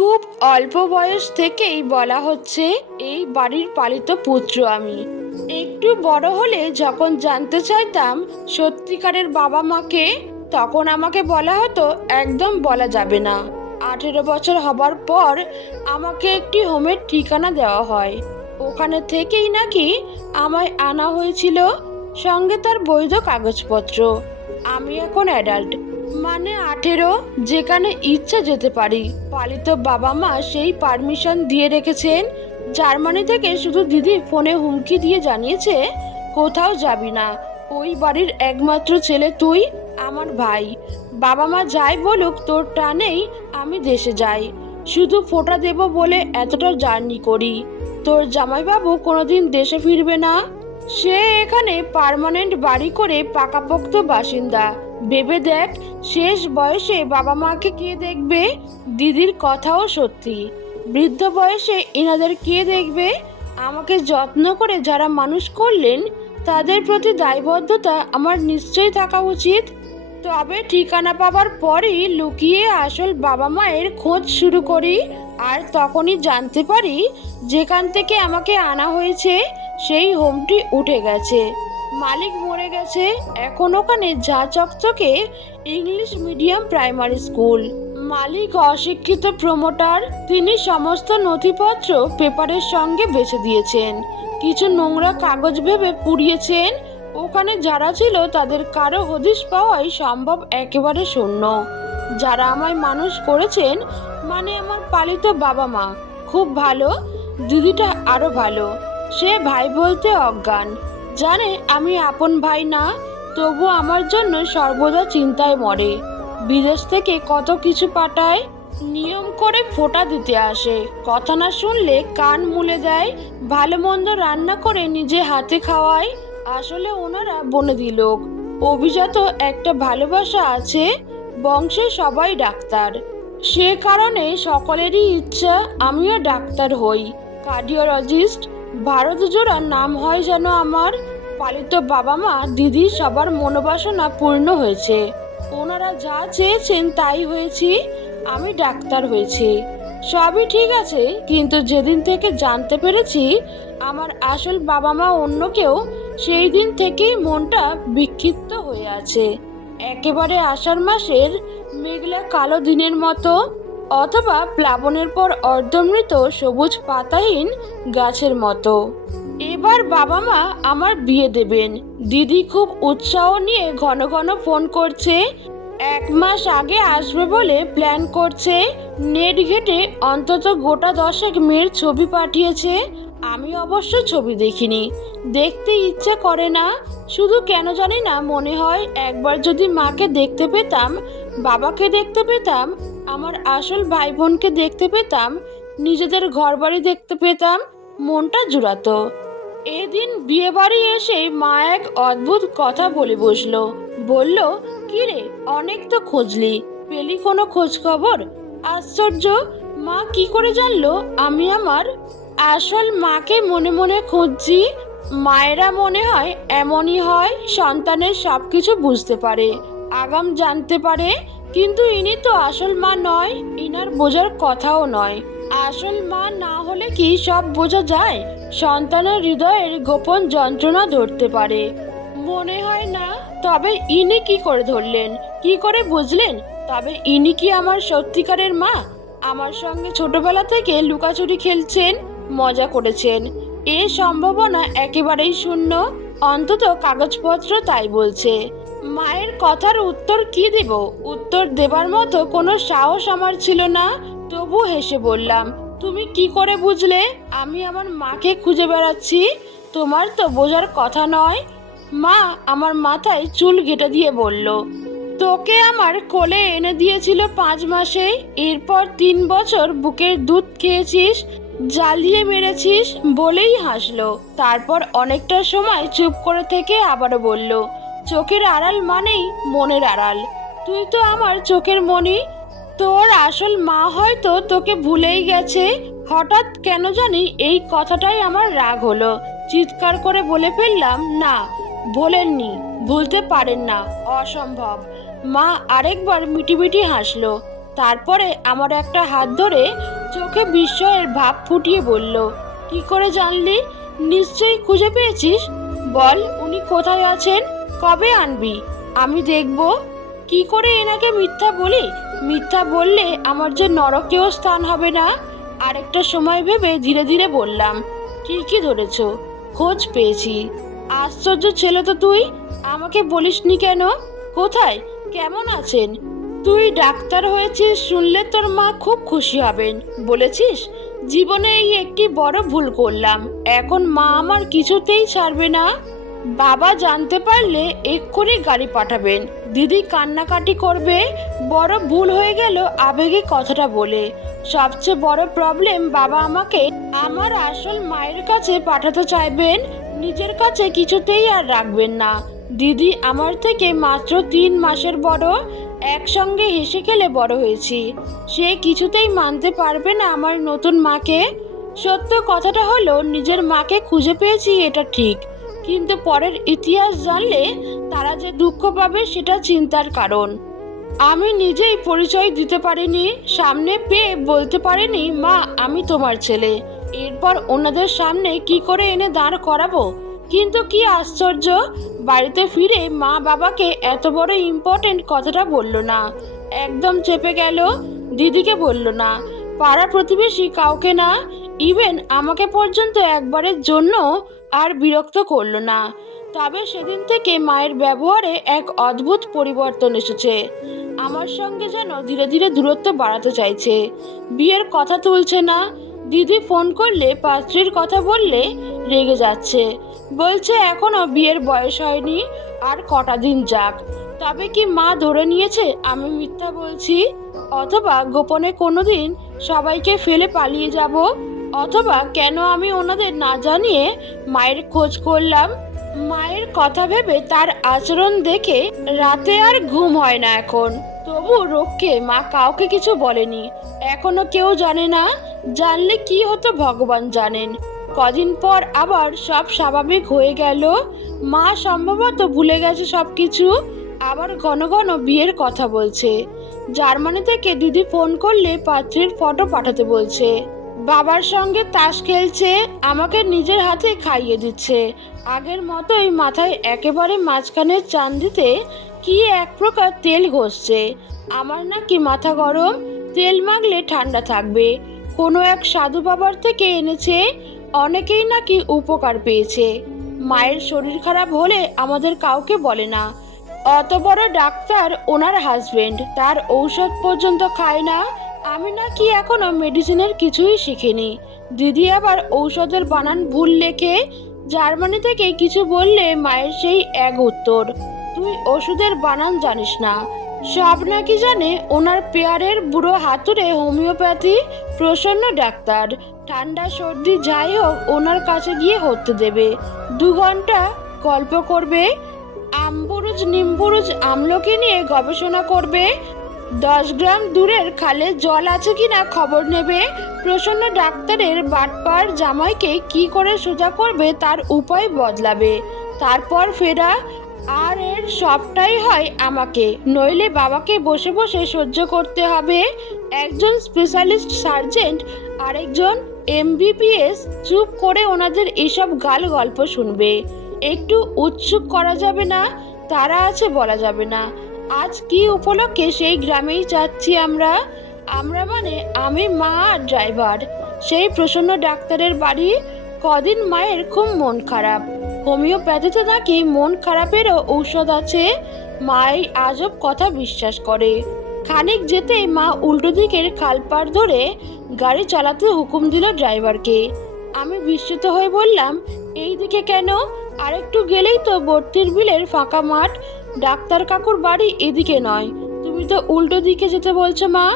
খুব অল্প বয়স থেকেই বলা হচ্ছে, এই বাড়ির পালিত পুত্র আমি। একটু বড় হলে যখন জানতে চাইতাম সত্যিকারের বাবা মাকে, তখন আমাকে বলা হতো, একদম বলা যাবে না। আঠেরো বছর হবার পর আমাকে একটি হোমের ঠিকানা দেওয়া হয়। ওখানে থেকেই নাকি আমায় আনা হয়েছিল, সঙ্গে তার বৈধ কাগজপত্র। আমি এখন অ্যাডাল্ট। মানে আঠেরো, যেখানে ইচ্ছা যেতে পারি। পালিত বাবা মা সেই পারমিশন দিয়ে রেখেছেন। জার্মানি থেকে শুধু দিদি ফোনে হুমকি দিয়ে জানিয়েছে, কোথাও যাবি না। ওই বাড়ির একমাত্র ছেলে তুই, আমার ভাই। বাবা মা যাই বলুক, তোর টানেই আমি দেশে যাই। শুধু ফোঁটা দেব বলে এতটা জার্নি করি। তোর জামাইবাবু কোনোদিন দেশে ফিরবে না? সে এখানে পার্মানেন্ট বাড়ি করে পাকাপোক্ত বাসিন্দা। ভেবে দেখ, শেষ বয়সে বাবা মাকে কে দেখবে? দিদির কথাও সত্যি। বৃদ্ধ বয়সে এনাদের কে দেখবে? আমাকে যত্ন করে যারা মানুষ করলেন, তাদের প্রতি দায়বদ্ধতা আমার নিশ্চয়ই থাকা উচিত। তবে ঠিকানা পাবার পরই লুকিয়ে আসল বাবা মায়ের খোঁজ শুরু করি, আর তখনই জানতে পারি, যেখান থেকে আমাকে আনা হয়েছে, সেই হোমটি উঠে গেছে। মালিক মরে গেছে। এখন ওখানে যা চকচকে ইংলিশ মিডিয়াম প্রাইমারি স্কুল। মালিক অশিক্ষিত প্রমোটার তিনি সমস্ত নথিপত্র পেপারের সঙ্গে বেছে দিয়েছেন। কিছু নোংরা কাগজ ভেবে পুড়িয়েছেন। ওখানে যারা ছিল তাদের কারও হদিশ পাওয়াই সম্ভব একেবারে শূন্য। যারা আমায় মানুষ করেছেন মানে আমার পালিত বাবা মা। খুব ভালো, দিদিটা আরও ভালো। সে ভাই বলতে অজ্ঞান। জানে আমি আপন ভাই না, তবু আমার জন্য সর্বদা চিন্তায় মরে। বিদেশ থেকে কত কিছু পাঠায়, নিয়ম করে ফোঁটা দিতে আসে। কথা না শুনলে কান মুলে দেয় ভালো মন্দ রান্না করে নিজে হাতে খাওয়ায়। আসলে ওনারা বনেদি লোক। অভিজাত একটা ভালোবাসা আছে, বংশে সবাই ডাক্তার। সে কারণে সকলেরই ইচ্ছা, আমিও ডাক্তার হই। কার্ডিওলজিস্ট ভারত জোড়া নাম হয় যেন আমার। পালিত বাবা মা দিদি সবার মনোবাসনা পূর্ণ হয়েছে। ওনারা যা চেয়েছেন তাই হয়েছি, আমি ডাক্তার হয়েছি। সবই ঠিক আছে, কিন্তু যেদিন থেকে জানতে পেরেছি আমার আসল বাবা মা অন্য কেউ, সেই দিন থেকেই মনটা বিক্ষিপ্ত হয়ে আছে। একেবারে আষাঢ় মাসের মেঘলা কালো দিনের মতো, অথবা প্লাবনের পর অর্ধমৃত সবুজ পাতাহীন গাছের মতো। এবার বাবা মা আমার বিয়ে দেবেন। দিদি খুব উৎসাহ নিয়ে ঘন ঘন ফোন করছে। এক মাস আগে আসবে বলে প্ল্যান করছে। নেট ঘেটে অন্তত গোটা দশেক মেয়ের ছবি পাঠিয়েছে। আমি অবশ্য ছবি দেখিনি। দেখতে ইচ্ছে করে না। শুধু কেন জানি না মনে হয় একবার যদি মাকে দেখতে পেতাম, বাবাকে দেখতে পেতাম, আমার আসল ভাই বোনকে দেখতে পেতাম, নিজেদের ঘরবাড়ি দেখতে পেতাম, মনটা জুড়াতো এদিন বিয়ে বাড়ি এসে মা এক অদ্ভুত কথা বলে বসল। বলল, কিরে, অনেক তো খুঁজলি। পেলি কোনো খোঁজ খবর আশ্চর্য, মা কি করে জানলো? আমি আমার আসল মাকে মনে মনে খুঁজছি। মায়েরা মনে হয় এমনই হয়, সন্তানের সব কিছু বুঝতে পারে, আগাম জানতে পারে। কিন্তু ইনি তো আসল মা নয়, ইনার বোঝার কথাও নয়। আসল মা না হলে কি সব বোঝা যায়? সন্তানের হৃদয়ের গোপন যন্ত্রণা ধরতে পারে। মনে হয় না, তবে ইনি কি করে ধরলেন? কি করে বুঝলেন? তবে ইনি কি আমার সত্যিকারের মা? আমার সঙ্গে ছোটবেলা থেকে লুকাচুরি খেলছেন, মজা করেছেন। এ সম্ভাবনা একেবারেই শূন্য। অন্তত কাগজপত্র তাই বলছে। মায়ের কথার উত্তর কি দেব? উত্তর দেবার মতো কোনো সাহস আমার ছিল না। তবু হেসে বললাম, তুমি কি করে বুঝলে? আমি আমার মাকে খুঁজে বেড়াচ্ছি। তোমার তো বোঝার কথা নয়। মা আমার মাথায় চুল ঘেটে দিয়ে বলল, তোকে আমার কোলে এনে দিয়েছিল পাঁচ মাসে। এরপর তিন বছর বুকের দুধ খেয়েছিস, জ্বালিয়ে মেরেছিস বলেই হাসলো। তারপর অনেকটা সময় চুপ করে থেকে আবারও বলল, চোখের আড়াল মানেই মনের আড়াল। তুই তো আমার চোখের মনি তোর আসল মা হয়তো তোকে ভুলেই গেছে। হঠাৎ কেন জানি এই কথাটাই আমার রাগ হলো। চিৎকার করে বলে ফেললাম, না, বলেননি ভুলতে পারেন না, অসম্ভব। মা আরেকবার মিটিমিটি হাসলো। তারপরে আমার একটা হাত ধরে চোখে বিস্ময়ের ভাব ফুটিয়ে বলল, কি করে জানলি? নিশ্চয়ই খুঁজে পেয়েছিস? বল, উনি কোথায় আছেন? কবে আনবি? আমি দেখব। কি করে এনাকে মিথ্যা বলি? মিথ্যা বললে আমার যে নরকেও স্থান হবে না। আরেকটা সময় ভেবে ধীরে ধীরে বললাম, ঠিকই ধরেছ, খোঁজ পেয়েছি। আশ্চর্য ছেলে তো তুই, আমাকে বলিসনি কেন? কোথায়? কেমন আছেন? তুই ডাক্তার হয়েছিস শুনলে তোর মা খুব খুশি হবেন, বলেছিস? জীবনে এই একটি বড় ভুল করলাম, এখন মা আমার কিছুতেই ছাড়বে না। বাবা জানতে পারলে এক্ষুনি গাড়ি পাঠাবেন। দিদি কান্নাকাটি করবে। বড় ভুল হয়ে গেল আবেগে কথাটা বলে। সবচেয়ে বড় প্রবলেম বাবা আমাকে আমার আসল মায়ের কাছে পাঠাতে চাইবেন। নিজের কাছে কিছুতেই আর রাখবেন না। দিদি আমার থেকে মাত্র তিন মাসের বড়। একসঙ্গে হেসে খেলে বড় হয়েছি। সে কিছুতেই মানতে পারবে না আমার নতুন মাকে। সত্য কথাটা হলো, নিজের মাকে খুঁজে পেয়েছি, এটা ঠিক। কিন্তু পরের ইতিহাস জানলে তারা যে দুঃখ পাবে সেটা চিন্তার কারণ। আমি নিজেই পরিচয় দিতে পারিনি, সামনে পেয়ে বলতে পারিনি, মা, আমি তোমার ছেলে। এরপর ওনাদের সামনে কি করে এনে দাঁড় করাবো? কিন্তু কি আশ্চর্য, বাড়িতে ফিরে মা বাবাকে এত বড় ইম্পর্টেন্ট কথাটা বলল না। একদম চেপে গেল, দিদিকে বলল না। পাড়া প্রতিবেশী কাউকে না ইভেন আমাকে পর্যন্ত একবারের জন্য আর বিরক্ত করল না। তবে সেদিন থেকে মায়ের ব্যবহারে এক অদ্ভুত পরিবর্তন এসেছে। আমার সঙ্গে যেন ধীরে ধীরে দূরত্ব বাড়াতে চাইছে। বিয়ের কথা তুলছে না। দিদি ফোন করলে পাত্রীর কথা বললে রেগে যাচ্ছে। বলছে এখনও বিয়ের বয়স হয়নি, আর কটা দিন যাক। তবে কি মা ধরে নিয়েছে আমি মিথ্যা বলছি? অথবা গোপনে কোনোদিন সবাইকে ফেলে পালিয়ে যাব? অথবা কেন আমি ওনাদের না জানিয়ে মায়ের খোঁজ করলাম? মায়ের কথা ভেবে তার আচরণ দেখে রাতে আর ঘুম হয় না এখন। তবু রক্ষে মা কাউকে কিছু বলেনি। এখনও কেউ জানে না, জানলে কি হতো ভগবান জানেন। কদিন পর আবার সব স্বাভাবিক হয়ে গেল। মা সম্ভবত ভুলে গেছে সব কিছু আবার ঘন ঘন বিয়ের কথা বলছে। জার্মানি থেকে দিদি ফোন করলে পাত্রীর ফটো পাঠাতে বলছে। বাবার সঙ্গে তাস খেলছে, আমাকে নিজের হাতে খাইয়ে দিচ্ছে। আগের মতোই মাথায় একেবারে মাঝখানে চান দিতে কি এক প্রকার তেল ঘষছে। আমার নাকি মাথা গরম, তেল মাগলে ঠান্ডা থাকবে। কোনো এক সাধু বাবার থেকে এনেছে, অনেকেই নাকি উপকার পেয়েছে। মায়ের শরীর খারাপ হলে আমাদের কাউকে বলে না। অত বড় ডাক্তার ওনার হাজবেন্ড তার ঔষধ পর্যন্ত খায় না আমি নাকি এখনও মেডিসিনের কিছুই শিখিনি। দিদি আবার ঔষধের বানান ভুল লেখে, জার্মানি থেকে কিছু বললে মায়ের সেই এক উত্তর, তুই ওষুধের বানান জানিস না। সব নাকি জানে ওনার পেয়ারের বুড়ো হাতুড়ে হোমিওপ্যাথি, প্রসন্ন ডাক্তার। ঠান্ডা সর্দি যাই হোক, ওনার কাছে গিয়ে হতে দেবে। দু ঘণ্টা গল্প করবে আমবুরুজ নিমবুরুজ আমলকি নিয়ে গবেষণা করবে দশ গ্রাম দূরের খালে জল আছে কিনা খবর নেবে? প্রসন্ন ডাক্তারের বাটপার জামাইকে কি করে সোজা করবে তার উপায় বদলাবে। তারপর ফেরা, আর এর সবটাই হয় আমাকে। নইলে বাবাকে বসে বসে সহ্য করতে হবে। একজন স্পেশালিস্ট সার্জেন্ট, আরেকজন এমবিবিএস চুপ করে ওনাদের এসব গাল গল্প শুনবে। একটু উৎসুক করা যাবে না, তারা আছে বলা যাবে না। আজ কি উপলক্ষে সেই গ্রামেই যাচ্ছি আমরা? আমরা মানে আমি মা আর ড্রাইভার। সেই প্রসন্ন ডাক্তারের বাড়ি। কদিন মায়ের খুব মন খারাপ। হোমিওপ্যাথিতে নাকি মন খারাপেরও ঔষধ আছে। মাই আজব কথা বিশ্বাস করে। খানিক যেতেই মা উল্টো দিকের খালপাড় ধরে গাড়ি চালাতে হুকুম দিল ড্রাইভারকে। আমি বিস্মিত হয়ে বললাম এই দিকে কেন? আরেকটু গেলেই তো বর্তির বিলের ফাঁকা মাঠ, ডাক্তার কাকুর বাড়ি এদিকে নয়। তুমি তো উল্টো দিকে যেতে বলছো, মা।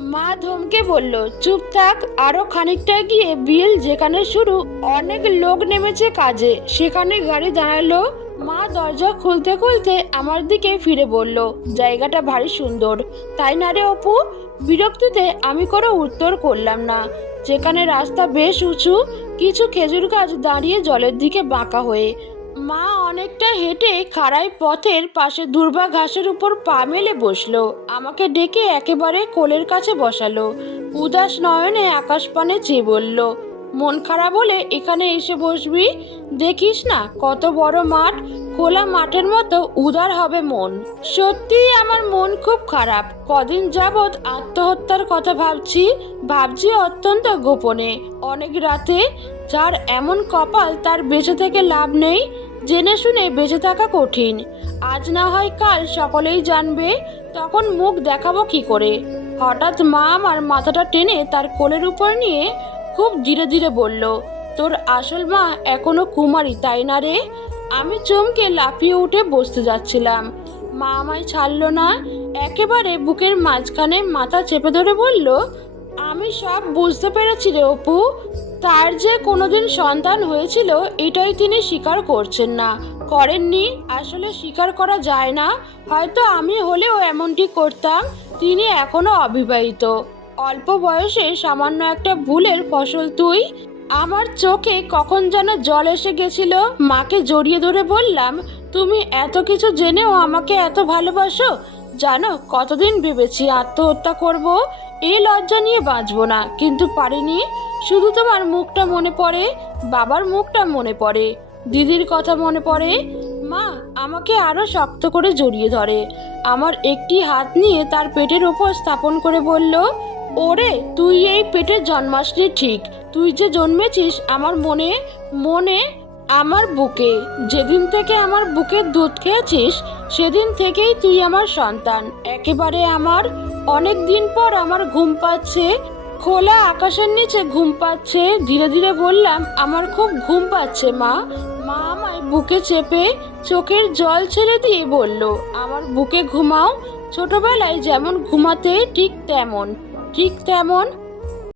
মা ধমকে বলল, চুপ থাক, আরও খানিকটা গিয়ে বিল যেখানে শুরু, অনেক লোক নেমেছে কাজে। সেখানে গাড়ি দাঁড়াল। মা দরজা খুলতে খুলতে আমার দিকে ফিরে বলল, জায়গাটা ভারী সুন্দর। তাই না রে অপু? বিরক্তিতে আমি কোনো উত্তর করলাম না। যেখানে রাস্তা বেশ উঁচু, কিছু খেজুর গাছ দাঁড়িয়ে জলের দিকে বাঁকা হয়ে। মা অনেকটা হেঁটে খাড়াই পথের পাশে দুর্বা ঘাসের উপর পা মেলে বসল। আমাকে ডেকে একেবারে কোলের কাছে বসালো। উদাস নয়নে আকাশ পানে চেয়ে বলল, মন খারাপ হলে এখানে এসে বসবি? দেখিস না, কত বড় মাঠ। খোলা মাঠের মতো উদার হবে মন। সত্যিই আমার মন খুব খারাপ। কদিন যাবৎ আত্মহত্যার কথা ভাবছি ভাবছি অত্যন্ত গোপনে। অনেক রাতে যার এমন কপাল তার বেঁচে থেকে লাভ নেই। জেনে শুনে বেঁচে থাকা কঠিন। আজ না হয় কাল সকলেই জানবে, তখন মুখ দেখাবো কি করে। হঠাৎ মা আমার মাথাটা টেনে তার কোলের উপর নিয়ে খুব ধীরে ধীরে বলল, তোর আসল মা এখনও কুমারী, তাই না রে? আমি চমকে লাফিয়ে উঠে বসতে যাচ্ছিলাম। মা আমায় ছাড়লো না, একেবারে বুকের মাঝখানে মাথা চেপে ধরে বলল, আমি সব বুঝতে পেরেছি রে অপু। তার যে কোনোদিন সন্তান হয়েছিল, এটাই তিনি স্বীকার করছেন না। করেননি, আসলে স্বীকার করা যায় না। হয়তো আমি হলেও এমনটি করতাম, তিনি এখনও অবিবাহিত। অল্প বয়সে সামান্য একটা ভুলের ফসল তুই। আমার চোখে কখন যেন জল এসে গেছিল। মাকে জড়িয়ে ধরে বললাম, তুমি এত কিছু জেনেও আমাকে এত ভালোবাসো? জানো, কতদিন ভেবেছি আত্মহত্যা করব? এই লজ্জা নিয়ে বাঁচবো না। কিন্তু পারিনি শুধু তোমার মুখটা মনে পড়ে, বাবার মুখটা মনে পড়ে, দিদির কথা মনে পড়ে। মা, আমাকে আরও শক্ত করে জড়িয়ে ধরে। আমার একটি হাত নিয়ে তার পেটের ওপর স্থাপন করে বলল, ওরে, তুই এই পেটে জন্মাসনি ঠিক। তুই যে জন্মেছিস আমার মনে মনে আমার বুকে। যেদিন থেকে আমার বুকের দুধ খেয়েছিস, সেদিন থেকেই তুই আমার সন্তান। একেবারে আমার, অনেক দিন পর আমার ঘুম পাচ্ছে খোলা আকাশের নিচে ঘুম পাচ্ছে। ধীরে ধীরে বললাম, আমার খুব ঘুম পাচ্ছে, মা। মা আমায় বুকে চেপে চোখের জল ছেড়ে দিয়ে বলল, আমার বুকে ঘুমাও। ছোটবেলায় যেমন ঘুমাতে ঠিক তেমন ঠিক তেমন